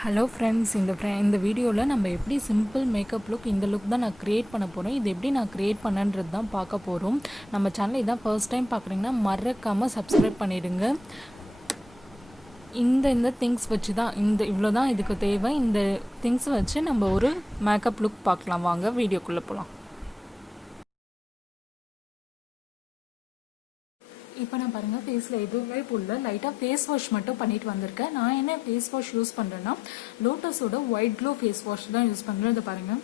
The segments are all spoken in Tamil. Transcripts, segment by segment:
ஹலோ ஃப்ரெண்ட்ஸ், இந்த வீடியோவில் நம்ம எப்படி சிம்பிள் மேக்கப் லுக் இந்த லுக் தான் நான் க்ரியேட் பண்ண போகிறோம். இது எப்படி நான் க்ரியேட் பண்ணன்றது தான் பார்க்க போகிறோம். நம்ம சேனல் இதான் ஃபர்ஸ்ட் டைம் பார்க்குறீங்கன்னா மறக்காமல் சப்ஸ்கிரைப் பண்ணிவிடுங்க. இந்த திங்ஸ் வச்சு தான் இவ்வளோ தான் இதுக்கு தேவை. இந்த திங்ஸ் வச்சு நம்ம ஒரு மேக்கப் லுக் பார்க்கலாம். வாங்க வீடியோக்குள்ளே போகலாம். இப்போ நான் பாருங்கள் ஃபேஸில் எதுவுமே போடல, லைட்டாக ஃபேஸ் வாஷ் மட்டும் பண்ணிட்டு வந்திருக்கேன். நான் என்ன ஃபேஸ் வாஷ் யூஸ் பண்ணுறேன்னா லோட்டஸோட ஒயிட் க்ளோ ஃபேஸ் வாஷ் தான் யூஸ் பண்ணுறேன். இதை பாருங்கள்.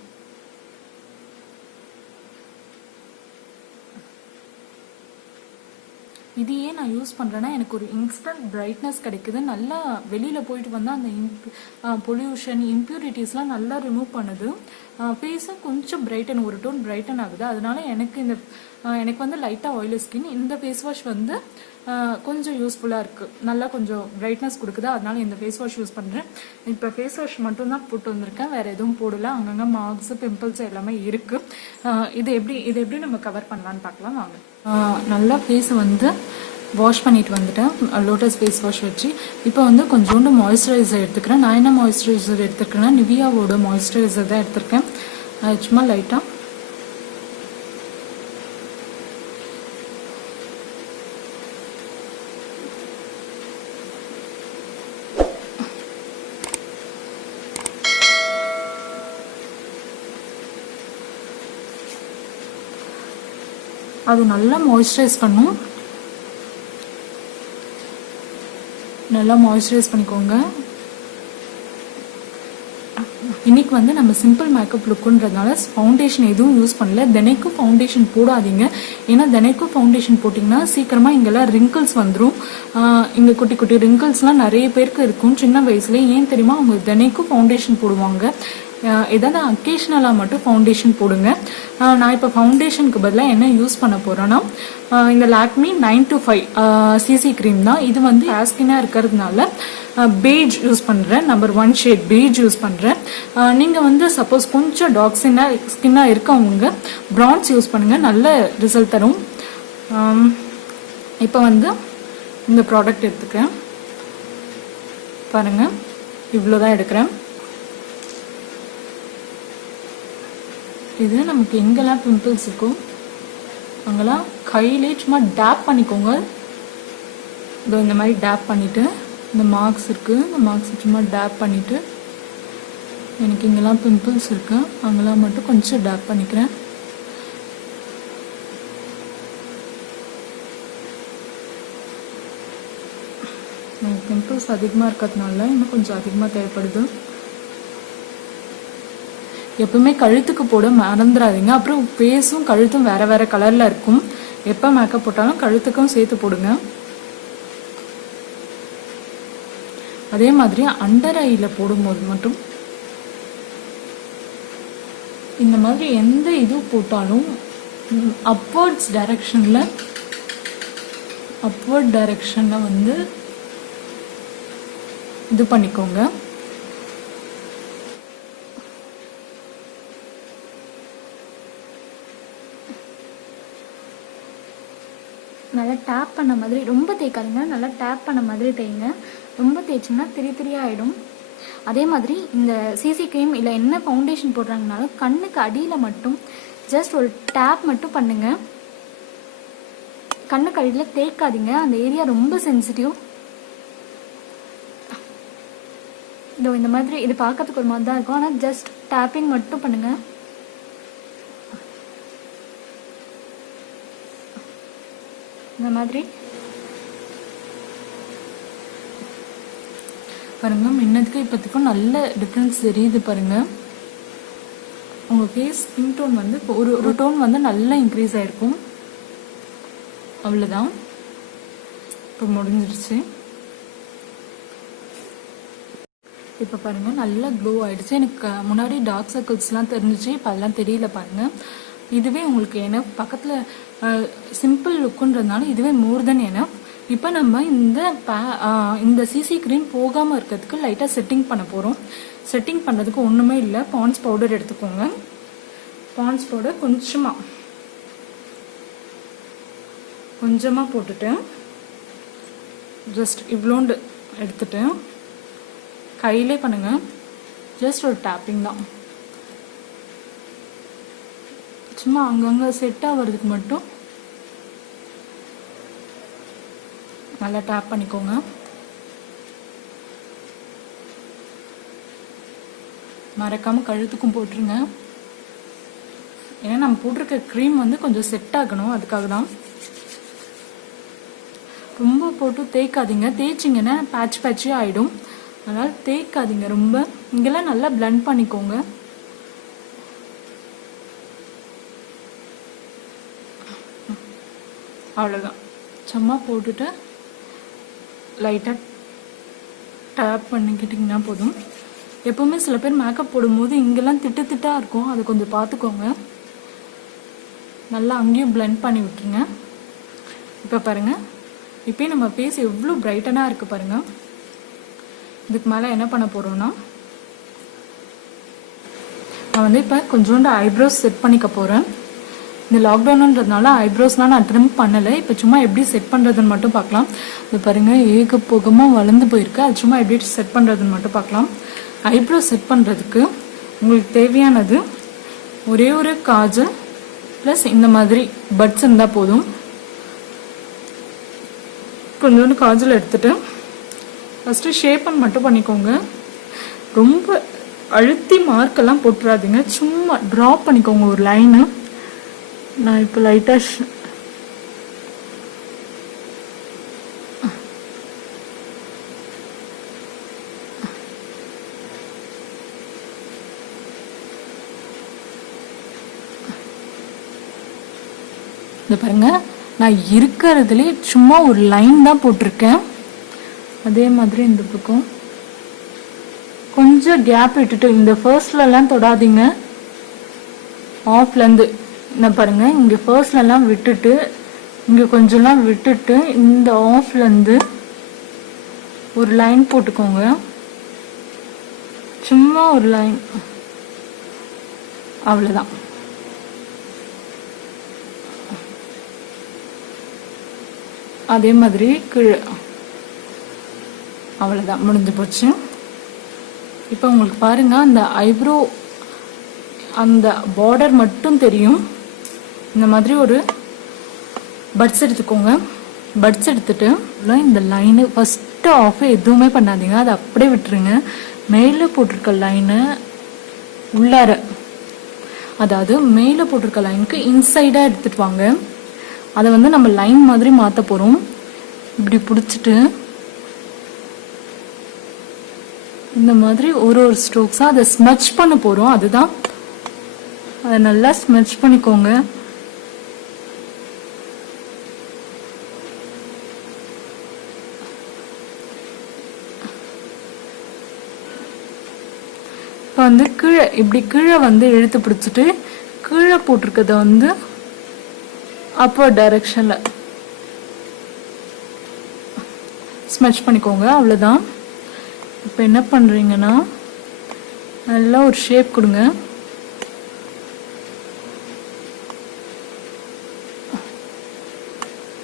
இது ஏன் நான் யூஸ் பண்ணுறேன்னா எனக்கு ஒரு இன்ஸ்டன்ட் பிரைட்னஸ் கிடைக்குது. நல்லா வெளியில் போயிட்டு வந்தால் அந்த பொல்யூஷன் இம்ப்யூரிட்டிஸ்லாம் நல்லா ரிமூவ் பண்ணுது. ஃபேஸும் கொஞ்சம் பிரைட்டன், ஒரு டோன் பிரைட்டன் ஆகுது. அதனால எனக்கு வந்து லைட்டாக ஆயிலி ஸ்கின். இந்த ஃபேஸ் வாஷ் வந்து கொஞ்சம் யூஸ்ஃபுல்லாக இருக்குது, நல்லா கொஞ்சம் பிரைட்னஸ் கொடுக்குது. அதனால இந்த ஃபேஸ் வாஷ் யூஸ் பண்ணுறேன். இப்போ ஃபேஸ் வாஷ் மட்டும் தான் போட்டு வந்திருக்கேன், வேறு எதுவும் போடல. அங்கங்கே மார்க்ஸ் பிம்பிள்ஸ் எல்லாமே இருக்குது. இது எப்படி நம்ம கவர் பண்ணலான்னு பார்க்கலாம் வாங்க. நல்லா ஃபேஸை வந்து வாஷ் பண்ணிட்டு வந்துட்டேன் லோட்டஸ் ஃபேஸ் வாஷ் வச்சு. இப்போ வந்து கொஞ்சோண்டு மாய்ஸ்சரைசர் எடுத்துக்கிறேன். நான் என்ன மாய்ஸ்சரைசர் எடுத்துருக்கேன்னா நிவியாவோட மாய்ஸ்சரைசர் தான் எடுத்திருக்கேன். சும்மா லைட்டாக அது நல்லா மாய்ஸ்சரைஸ் பண்ணும். நல்லா மாய்ஸ்சரைஸ் பண்ணிக்கோங்க. இன்னைக்கு வந்து நம்ம சிம்பிள் மேக்கப் லுக்குன்றதுனால ஃபவுண்டேஷன் எதுவும் யூஸ் பண்ணல. தினைக்கும் ஃபவுண்டேஷன் போடாதீங்க. ஏன்னா தினைக்கும் ஃபவுண்டேஷன் போட்டிங்கன்னா சீக்கிரமாக இங்கெல்லாம் ரிங்கிள்ஸ் வந்துடும். இங்கே குட்டி குட்டி ரிங்கிள்ஸ்லாம் நிறைய பேருக்கு இருக்கும் சின்ன வயசுல. ஏன் தெரியுமா, அவங்க தினைக்கும் ஃபவுண்டேஷன் போடுவாங்க. ஏதாவது அக்கேஷனலாக மட்டும் ஃபவுண்டேஷன் போடுங்க. நான் இப்போ ஃபவுண்டேஷனுக்கு பதிலாக என்ன யூஸ் பண்ண போகிறேன்னா இந்த லாக்மி 925 சிசி க்ரீம் தான். இது வந்து ஆஸ்கினாக இருக்கிறதுனால பெய்ஜ் யூஸ் பண்ணுறேன். நம்பர் 1 ஷேட் பெய்ஜ் யூஸ் பண்ணுறேன். நீங்கள் வந்து சப்போஸ் கொஞ்சம் டார்க் ஸ்கின்னாக இருக்கவங்க பிரான்ஸ் யூஸ் பண்ணுங்கள், நல்ல ரிசல்ட் தரும். இப்போ வந்து இந்த ப்ராடக்ட் எடுத்துக்கிறேன். பாருங்கள், இவ்வளோதான் எடுக்கிறேன். இது நமக்கு எங்கெல்லாம் பிம்பிள்ஸ் இருக்கும் அங்கெல்லாம் கையிலே சும்மா டேப் பண்ணிக்கோங்க. இதோ இந்த மாதிரி டேப் பண்ணிவிட்டு, இந்த மார்க்ஸ் இருக்குது, இந்த மார்க்ஸ் சும்மா டேப் பண்ணிவிட்டு, எனக்கு இங்கெல்லாம் பிம்பிள்ஸ் இருக்கு அங்கெல்லாம் மட்டும் கொஞ்சம் டேப் பண்ணிக்கிறேன். எனக்கு பிம்பிள்ஸ் அதிகமாக இருக்கிறதுனால இன்னும் கொஞ்சம் அதிகமாக தேவைப்படுது. எப்பவுமே கழுத்துக்கு போட மறந்துடாதீங்க. அப்புறம் ஃபேஸும் கழுத்தும் வேற வேற கலர்ல இருக்கும். எப்போ மேக்கப் போட்டாலும் கழுத்துக்கும் சேர்த்து போடுங்க. அதே மாதிரி அண்டர் ஐல போடும்போது மட்டும் இந்த மாதிரி எந்த இது போட்டாலும் அப்வர்ட் டைரக்ஷன்ல வந்து இது பண்ணிக்கோங்க. நல்லா டேப் பண்ண மாதிரி, ரொம்ப தேய்க்காதீங்க, நல்லா டேப் பண்ண மாதிரி தேய்ங்க. ரொம்ப தேய்ச்சிங்கன்னா திரியாக ஆகிடும். அதே மாதிரி இந்த சிசி க்ரீம் இல்லை என்ன ஃபவுண்டேஷன் போடுறாங்கனாலும் கண்ணுக்கு அடியில் மட்டும் ஜஸ்ட் ஒரு டேப் மட்டும் பண்ணுங்க. கண்ணுக்கு அடியில் தேய்க்காதீங்க, அந்த ஏரியா ரொம்ப சென்சிட்டிவ். இந்த மாதிரி இது பார்க்கறதுக்கு ஒரு மாதிரி தான் இருக்கும், ஆனால் ஜஸ்ட் டேப்பிங் மட்டும் பண்ணுங்க. இந்த மாதிரி பாருங்க, முன்னதுக்கும் இப்போத்துக்கும் நல்ல டிஃப்ரென்ஸ் தெரியுது. பாருங்க, உங்கள் ஃபேஸ் ஸ்கின் டோன் வந்து ஒரு டோன் வந்து நல்லா இன்க்ரீஸ் ஆகிருக்கும். அவ்வளோதான், இப்போ முடிஞ்சிருச்சு. இப்போ பாருங்கள் நல்லா க்ளோ ஆகிடுச்சு. எனக்கு முன்னாடி டார்க் சர்க்கிள்ஸ்லாம் தெரிஞ்சிச்சு, இப்போ அதெல்லாம் தெரியல. பாருங்கள், இதுவே உங்களுக்கு எனஃப். பக்கத்தில் சிம்பிள் லுக்குன்றதுனால இதுவே மோர் தென் எனஃப். இப்போ நம்ம இந்த சிசி க்ரீம் போகாமல் இருக்கிறதுக்கு லைட்டாக செட்டிங் பண்ண போகிறோம். செட்டிங் பண்ணுறதுக்கு ஒன்றுமே இல்லை, பாண்ட்ஸ் பவுடர் எடுத்துக்கோங்க. பாண்ட்ஸ் பவுடர் கொஞ்சமாக போட்டுட்டு ஜஸ்ட் இவ்வளோண்டு எடுத்துட்டு கையிலே பண்ணுங்க. ஜஸ்ட் ஒரு டேப்பிங் தான். சும்மா அங்கங்க செட் ஆகிறதுக்கு மட்டும் நல்லா டேப் பண்ணிக்கோங்க. மறக்காம கழுத்துக்கும் போட்டுருங்க. ஏன்னா நம்ம போட்டிருக்க க்ரீம் வந்து கொஞ்சம் செட் ஆகணும், அதுக்காக தான். ரொம்ப போட்டு தேய்க்காதீங்க, தேய்ச்சிங்கன்னா பேட்ச் பேட்சியாக ஆகிடும். அதனால் தேய்க்காதீங்க ரொம்ப. இங்கெல்லாம் நல்லா பிளெண்ட் பண்ணிக்கோங்க. அவ்வளோதான். சும்மா போட்டுட்டு லைட்டாக டேப் பண்ணிக்கிட்டிங்கன்னா போதும். எப்போவுமே சில பேர் மேக்கப் போடும்போது இங்கெல்லாம் திட்டு திட்டாக இருக்கும், அதை கொஞ்சம் பார்த்துக்கோங்க. நல்லா அங்கேயும் பிளெண்ட் பண்ணி விட்டுருங்க. இப்போ பாருங்கள், இப்போயே நம்ம ஃபேஸ் எவ்வளோ பிரைட்டனாக இருக்குது பாருங்கள். இதுக்கு மேலே என்ன பண்ண போகிறோன்னா, நான் வந்து இப்போ கொஞ்சோண்டு ஐப்ரோஸ் செட் பண்ணிக்க போகிறேன். இந்த லாக்டவுனுன்றதுனால ஐப்ரோஸ்லாம் நான் ட்ரிம் பண்ணலை. இப்போ சும்மா எப்படி செட் பண்ணுறதுன்னு மட்டும் பார்க்கலாம். இது பாருங்கள், ஏகப்போகமாக வளர்ந்து போயிருக்கு. அது சும்மா எப்படி செட் பண்ணுறதுன்னு மட்டும் பார்க்கலாம். ஐப்ரோஸ் செட் பண்ணுறதுக்கு உங்களுக்கு தேவையானது ஒரே ஒரு காஜல் ப்ளஸ் இந்த மாதிரி பட்ஸ் இருந்தால் போதும். கொஞ்சோண்டு காஜல் எடுத்துட்டு ஃபஸ்ட்டு ஷேப்பன் மட்டும் பண்ணிக்கோங்க. ரொம்ப அழுத்தி மார்க்கெல்லாம் போட்டுறாதீங்க, சும்மா ட்ராப் பண்ணிக்கோங்க ஒரு லைனு. நான் இப்போ லைட்டாக இந்த பாருங்க, நான் இருக்கிறதுலே சும்மா ஒரு லைன் தான் போட்டிருக்கேன். அதே மாதிரி இந்த பக்கம் கொஞ்சம் கேப் விட்டுட்டு, இந்த ஃபர்ஸ்ட்லலாம் தொடாதீங்க, ஆஃப்லேருந்து நான் பாருங்க, இங்கே ஃபர்ஸ்ட்லலாம் விட்டுட்டு இங்கே கொஞ்சம்லாம் விட்டுட்டு இந்த ஆஃப்லேருந்து ஒரு லைன் போட்டுக்கோங்க. சும்மா ஒரு லைன், அவ்வளோதான். அதே மாதிரி கீழே, அவ்வளோதான், முடிஞ்சு போச்சு. இப்போ உங்களுக்கு பாருங்க, அந்த ஐப்ரோ அந்த பார்டர் மட்டும் தெரியும். இந்த மாதிரி ஒரு பட்ஸ் எடுத்துக்கோங்க. பட்ஸ் எடுத்துட்டு இந்த லைனு ஃபஸ்ட்டு ஆஃப் எதுவுமே பண்ணாதீங்க, அதை அப்படியே விட்டுருங்க. மேலே போட்டிருக்க லைனை உள்ளார, அதாவது மேலே போட்டிருக்க லைனுக்கு இன்சைடாக எடுத்துட்டு வாங்க. அதை வந்து நம்ம லைன் மாதிரி மாற்ற போகிறோம். இப்படி பிடிச்சிட்டு இந்த மாதிரி ஒரு ஒரு ஸ்ட்ரோக்ஸாக அதை ஸ்மட்ச் பண்ண போகிறோம். அதுதான், அதை நல்லா ஸ்மட்ச் பண்ணிக்கோங்க. இப்போ வந்து கீழே இப்படி கீழே வந்து இழுத்து பிடிச்சிட்டு கீழே போட்டிருக்கத வந்து அப்பர் டைரக்ஷனில் ஸ்மட்ச் பண்ணிக்கோங்க. அவ்வளோதான். இப்போ என்ன பண்ணுறீங்கன்னா, நல்லா ஒரு ஷேப் கொடுங்க.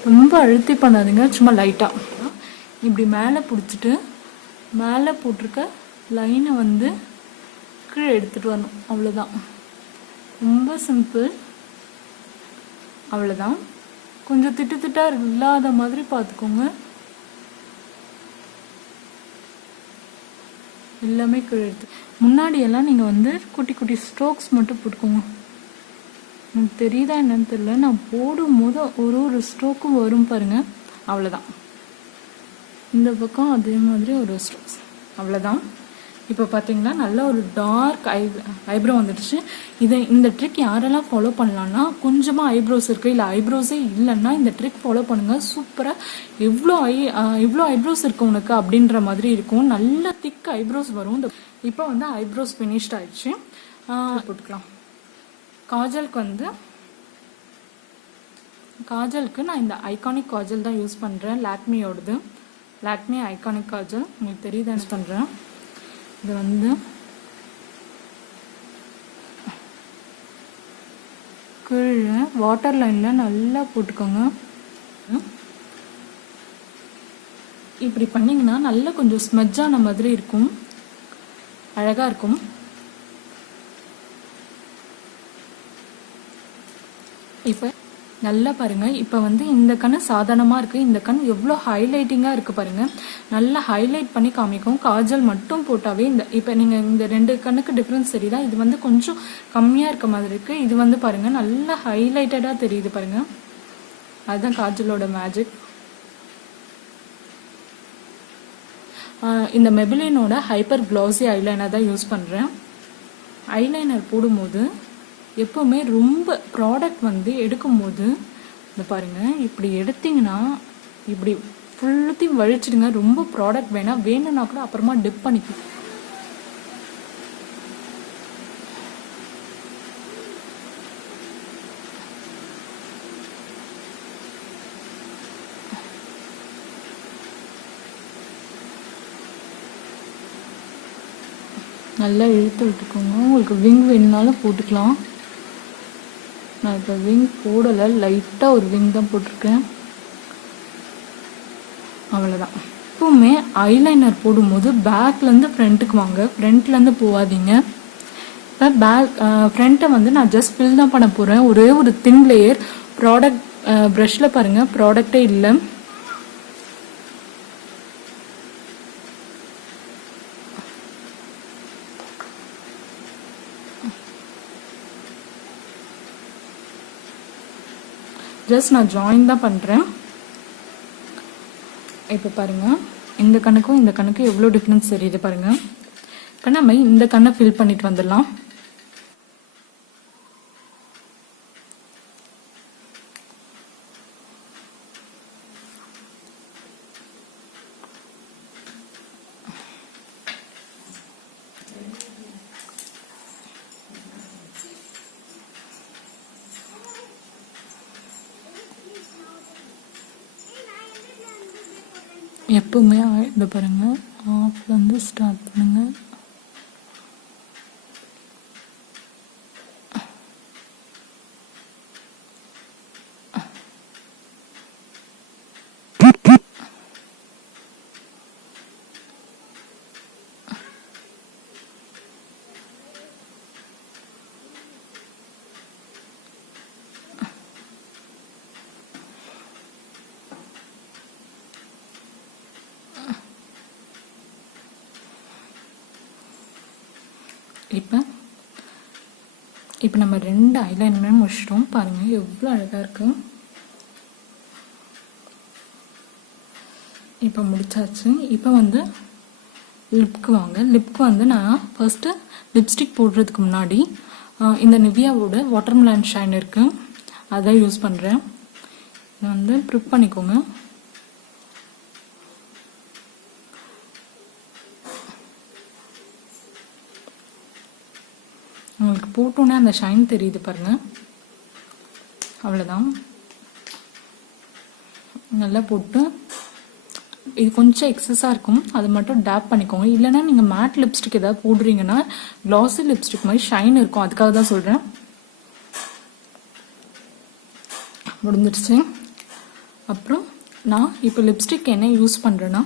ரொம்ப அழுத்தி பண்ணாதீங்க, சும்மா லைட்டாக இப்படி மேலே பிடிச்சிட்டு மேலே போட்டிருக்க லைனை வந்து கீழே எடுத்துகிட்டு வரணும். அவ்வளோதான், ரொம்ப சிம்பிள். அவ்வளோதான். கொஞ்சம் திட்டு திட்டாக இல்லாத மாதிரி பார்த்துக்கோங்க. எல்லாமே கீழே எடுத்து, முன்னாடியெல்லாம் நீங்கள் வந்து குட்டி குட்டி ஸ்ட்ரோக்ஸ் மட்டும் போட்டுக்கோங்க. எனக்கு தெரியுதா என்னன்னு தெரியல, நான் போடும்போது ஒரு ஒரு ஸ்ட்ரோக்கும் வரும் பாருங்கள். அவ்வளோதான். இந்த பக்கம் அதே மாதிரி ஒரு ஸ்ட்ரோக்ஸ், அவ்வளோதான். இப்போ பார்த்தீங்கன்னா நல்ல ஒரு டார்க் ஐப்ரோ வந்துடுச்சு. இந்த ட்ரிக் யாரெல்லாம் ஃபாலோ பண்ணலான்னா, கொஞ்சமாக ஐப்ரோஸ் இருக்குது, இல்லை ஐப்ரோஸே இல்லைன்னா இந்த ட்ரிக் ஃபாலோ பண்ணுங்கள். சூப்பராக எவ்வளோ ஐப்ரோஸ் இருக்குது உனக்கு அப்படின்ற மாதிரி இருக்கும். நல்ல திக் ஐப்ரோஸ் வரும். இப்போ வந்து ஐப்ரோஸ் ஃபினிஷ்ட் ஆயிடுச்சு. போட்டுக்கலாம். காஜலுக்கு நான் இந்த ஐகானிக் காஜல் தான் யூஸ் பண்ணுறேன், லாக்மியோடது. லாக்மே ஐகானிக் காஜல் உங்களுக்கு தெரியுது யூஸ் பண்ணுறேன். இது வந்து கீழே வாட்டர் லைனில் நல்லா போட்டுக்கோங்க. இப்படி பண்ணிங்கன்னா நல்லா கொஞ்சம் ஸ்மெட்ஜான மாதிரி இருக்கும். அழகா இருக்கும். இப்போ நல்லா பாருங்க. இப்போ வந்து இந்த கண்ணு சாதாரணமா இருக்கு, இந்த கண் எவ்வளோ ஹைலைட்டிங்கா இருக்கு பாருங்க. நல்லா ஹைலைட் பண்ணி காமிக்கும். காஜல் மட்டும் போட்டாவே இந்த இப்போ நீங்க இந்த 2 கண்ணுக்கு டிஃபரன்ஸ் தெரியுதா? இது வந்து கொஞ்சம் கம்மியா இருக்க மாதிரி இருக்கு, இது வந்து பாருங்க நல்லா ஹைலைட்டடா தெரியுது பாருங்க. அதுதான் காஜலோட மேஜிக். இந்த மெபிலினோட ஹைப்பர் க்ளாஸி ஐலைனர் தான் யூஸ் பண்ணுறேன். ஐலைனர் போடும்போது எப்போவுமே ரொம்ப ப்ராடக்ட் வந்து எடுக்கும்போது இந்த பாருங்கள், இப்படி எடுத்திங்கன்னா இப்படி ஃபுல்லுத்தையும் வழிச்சிடுங்க. ரொம்ப ப்ராடக்ட் வேணும்னா கூட அப்புறமா டிப் பண்ணிக்கும். நல்லா இழுத்து விட்டுக்கோங்க. உங்களுக்கு விங் வேணுனாலும் போட்டுக்கலாம். நான் இப்போ விங் போடலை, லைட்டாக ஒரு விங் தான் போட்டிருக்கேன், அவ்வளோதான். எப்பவுமே ஐலைனர் போடும்போது பேக்லேருந்து ஃப்ரண்ட்டுக்கு வாங்க, ஃப்ரண்ட்லேருந்து போகாதீங்க. இப்போ ஃப்ரண்ட்டை வந்து நான் ஜஸ்ட் ஃபில் தான் பண்ண போகிறேன். ஒரே ஒரு தின் லேயர் ப்ராடக்ட். ப்ரஷில் பாருங்கள் ப்ராடக்டே இல்லை. ஜஸ்ட் நான் ஜாயின் தான் பண்ணுறேன். இப்போ பாருங்கள், இந்த கண்ணுக்கும் இந்த கண்ணுக்கும் எவ்வளோ டிஃப்ரென்ஸ் தெரியுது பாருங்கள். இப்போ நம்ம இந்த கண்ணை ஃபில் பண்ணிட்டு வந்துடலாம். எப்பவுமே இது பாருங்க, ஆஃப்ல இருந்து ஸ்டார்ட் பண்ணுங்க. இப்போ நம்ம 2 ஐலைனருமே முடிச்சிட்டோம். பாருங்கள் எவ்வளோ அழகாக இருக்கு. இப்போ முடிச்சாச்சு. இப்போ வந்து லிப்க்கு வாங்க. லிப்க்கு வந்து நான் ஃபர்ஸ்ட்டு லிப்ஸ்டிக் போடுறதுக்கு முன்னாடி இந்த நிவியாவோட வாட்டர்மெலன் ஷைன் இருக்கு, அதான் யூஸ் பண்ணுறேன். இதை வந்து ப்ரிப் பண்ணிக்கோங்க. உங்களுக்கு போட்டோன்னே அந்த ஷைன் தெரியுது பாருங்க, அவ்வளோதான். நல்லா போட்டு இது கொஞ்சம் எக்ஸஸாக இருக்கும், அது மட்டும் டேப் பண்ணிக்கோங்க. இல்லைன்னா நீங்கள் மேட் லிப்ஸ்டிக் ஏதாவது போடுறீங்கன்னா க்ளாஸி லிப்ஸ்டிக் மாதிரி ஷைன் இருக்கும், அதுக்காக தான் சொல்கிறேன். முடிஞ்சிடுச்சு. அப்புறம் நான் இப்போ லிப்ஸ்டிக் என்ன யூஸ் பண்ணுறேன்னா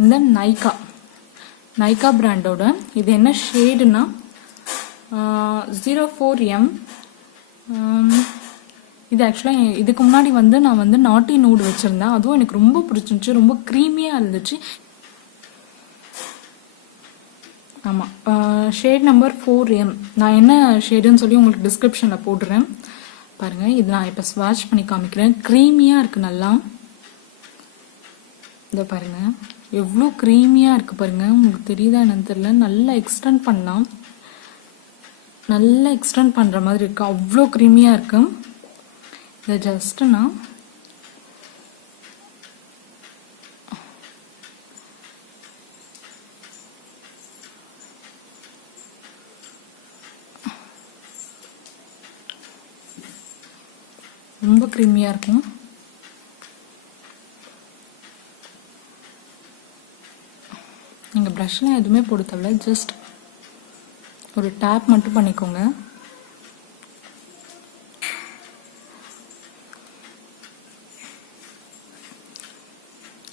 இந்த நைக்கா பிராண்டோட இது என்ன ஷேடுனா 04M. இது ஆக்சுவலாக இதுக்கு முன்னாடி வந்து நான் வந்து நாட்டி நூடு வச்சுருந்தேன், அதுவும் எனக்கு ரொம்ப பிடிச்சிருந்துச்சு, ரொம்ப க்ரீமியாக இருந்துச்சு. ஆமாம், ஷேட் நம்பர் 4M. நான் என்ன ஷேடுன்னு சொல்லி உங்களுக்கு டிஸ்கிரிப்ஷனில் போடுறேன் பாருங்கள். இது நான் இப்போ ஸ்வாட்ச் பண்ணி காமிக்கிறேன். க்ரீமியாக இருக்குது நல்லா. இதை பாருங்கள் எவ்வளோ க்ரீமியாக இருக்குது பாருங்கள். உங்களுக்கு தெரியுதா என்னன்னு தெரியல. நல்லா எக்ஸ்டெண்ட் பண்ணலாம், நல்லா எக்ஸ்டெண்ட் பண்ணுற மாதிரி இருக்கு, அவ்வளோ க்ரீமியாக இருக்கு. இதை ஜஸ்ட்டு நான் ரொம்ப க்ரீமியாக இருக்கும். நீங்கள் ப்ரஷ்லாம் எதுவுமே போட தேவையில்ல, ஜஸ்ட் ஒரு டேப் மட்டும் பண்ணிக்கோங்க.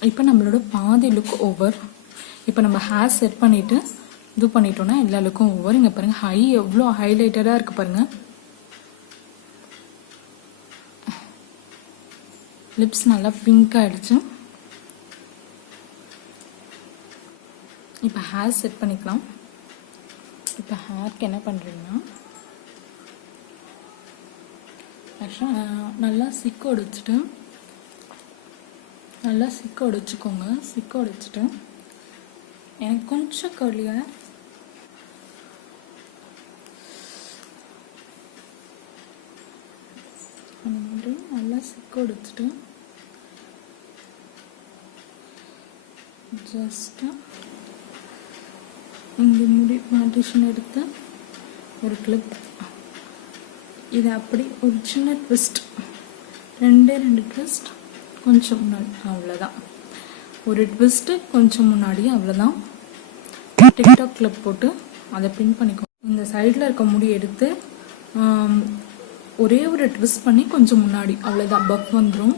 இப்போ நம்மளோட பாதி லுக் ஓவர். இப்போ நம்ம ஹேர் செட் பண்ணிவிட்டு இது பண்ணிட்டோம்னா எல்லா லுக்கும் ஓவர். இங்கே பாருங்கள் ஹை எவ்வளோ ஹைலைட்டடாக இருக்குது பாருங்கள். லிப்ஸ் நல்லா பிங்க் ஆகிடுச்சு. இப்போ ஹேர் செட் பண்ணிக்கலாம். இப்போ ஹேருக்கு என்ன பண்ணுறீங்கன்னா ஆக்சுவலாக நல்லா சிக்கு உடைச்சிக்கோங்க. சிக்கு உடைச்சிட்டு எனக்கு கொஞ்சம் கர்லியாக அந்த மாதிரி நல்லா சிக்கு உடைச்சிட்டு ஜஸ்ட்டு இந்த முடி பார்ட்டிஷன் எடுத்து ஒரு கிளிப், இது அப்படி ஒரு சின்ன ட்விஸ்ட், ரெண்டு ட்விஸ்ட் கொஞ்சம் முன்னாடி, அவ்வளோதான். ஒரு ட்விஸ்ட்டு கொஞ்சம் முன்னாடி, அவ்வளோதான். டிக்டாக் கிளிப் போட்டு அதை பின் பண்ணிக்கோ. இந்த சைடில் இருக்க முடி எடுத்து ஒரே ஒரு ட்விஸ்ட் பண்ணி கொஞ்சம் முன்னாடி, அவ்வளோதான். பஃப் வந்துடும்.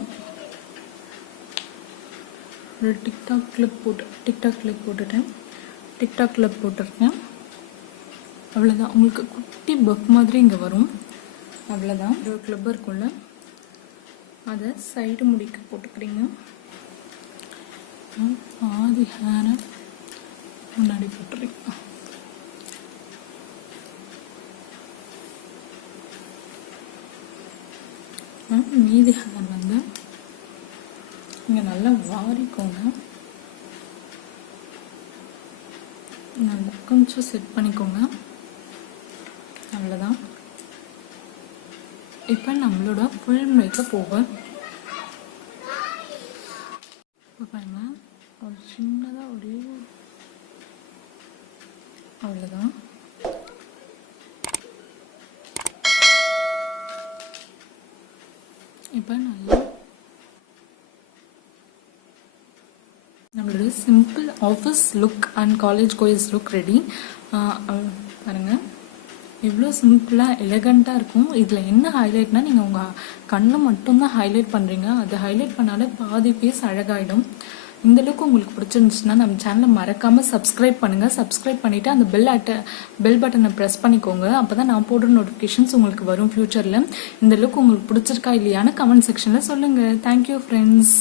ஒரு டிக்டாக் கிளிப் போட்டுட்டேன். டிக்டாக் கிளிப் போட்டிருக்கேன். அவ்வளோதான். உங்களுக்கு குட்டி பஃப் மாதிரி இங்கே வரும். அவ்வளோதான். ஒரு கிளிப் இருக்குள்ள அதை சைடு முடிக்க போட்டுக்கிறீங்க. பாதி ஹேரை முன்னாடி போட்டுறீங்க. மீதி ஹேர் வந்து இங்கே நல்லா வாரிக்கோங்க. நல்லா கொஞ்சம் செட் பண்ணிக்கோங்க. அவ்வளோதான். இப்போ நம்மளோட ஃபுல் மேக்கப் ஓவர். இப்போ பாருங்க, ஒரு சின்னதாக ஒரே அவ்வளோதான். இப்போ நல்லா நம்மளோட simple office look and college கோயஸ் look ready. பாருங்கள் எவ்வளோ சிம்பிளாக எலகண்ட்டாக இருக்கும். இதில் என்ன ஹைலைட்னா, நீங்கள் உங்கள் கண்ணை மட்டும்தான் ஹைலைட் பண்ணுறீங்க. அதை ஹைலைட் பண்ணாலே பாதி ஃபேஸ் அழகாயிடும். இந்த லுக் உங்களுக்கு பிடிச்சிருந்துச்சுன்னா நம்ம சேனலை மறக்காமல் சப்ஸ்கிரைப் பண்ணுங்கள். சப்ஸ்கிரைப் பண்ணிவிட்டு அந்த பெல் பட்டனை ப்ரெஸ் பண்ணிக்கோங்க. அப்போ தான் நான் போடுற நோட்டிஃபிகேஷன்ஸ் உங்களுக்கு வரும் ஃப்யூச்சரில். இந்த லுக் உங்களுக்கு பிடிச்சிருக்கா இல்லையான்னு கமெண்ட் செக்ஷனில் சொல்லுங்கள். Thank you friends.